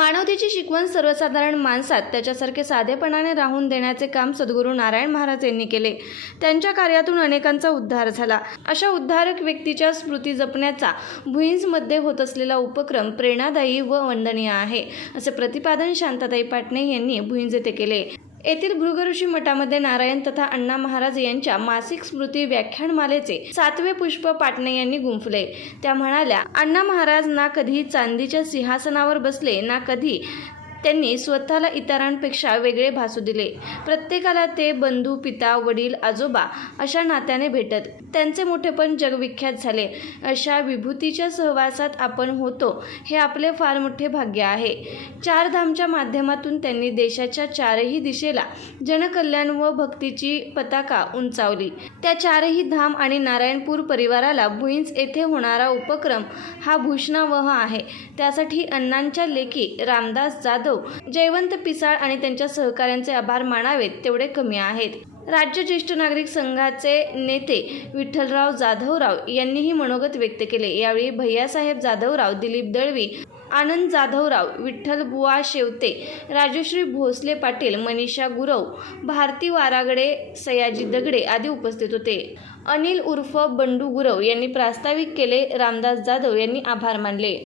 मानवतेची शिकवण सर्वसाधारण माणसात त्याच्यासारखे साधेपणाने राहून देण्याचे काम सद्गुरू नारायण महाराज यांनी केले. त्यांच्या कार्यातून अनेकांचा उद्धार झाला. अशा उद्धारक व्यक्तीच्या स्मृती जपण्याचा भुईंजमध्ये होत असलेला उपक्रम प्रेरणादायी व वंदनीय आहे असे प्रतिपादन शांताताई पाटणे यांनी भुईंज येथे केले. येथील भृगऋषी मठामध्ये नारायण तथा अण्णा महाराज यांच्या मासिक स्मृती व्याख्यानमालेचे सातवे पुष्प पाटणे यांनी गुंफले. त्या म्हणाल्या अण्णा महाराज ना कधी चांदीच्या सिंहासनावर बसले ना कधी त्यांनी स्वतःला इतरांपेक्षा वेगळे भासू दिले. प्रत्येकाला ते बंधू पिता वडील आजोबा अशा नात्याने भेटत. त्यांचे मोठेपण जगविख्यात झाले. अशा विभूतीच्या सहवासात आपण होतो हे आपले फार मोठे भाग्य आहे. चारधामच्या माध्यमातून त्यांनी देशाच्या चारही दिशेला जनकल्याण व भक्तीची पताका उंचावली. त्या चारही धाम आणि नारायणपूर परिवाराला भुईंज येथे होणारा उपक्रम हा भूषणावह आहे. त्यासाठी अण्णांच्या लेखी रामदास जाधव जयवंत पिसाळ आणि त्यांच्या सहकाऱ्यांचे आभार मानावेत तेवढे कमी आहेत. राज्य ज्येष्ठ नागरिक संघाचे नेते विठ्ठलराव जाधवराव यांनीही मनोगत व्यक्त केले. यावेळी भैयासाहेब जाधवराव दिलीप दळवी आनंद जाधवराव विठ्ठल बुवा शेवते राजश्री भोसले पाटील मनीषा गुरव भारती वारागडे सयाजी दगडे आदी उपस्थित होते. अनिल उर्फ बंडू गुरव यांनी प्रास्ताविक केले. रामदास जाधव यांनी आभार मानले.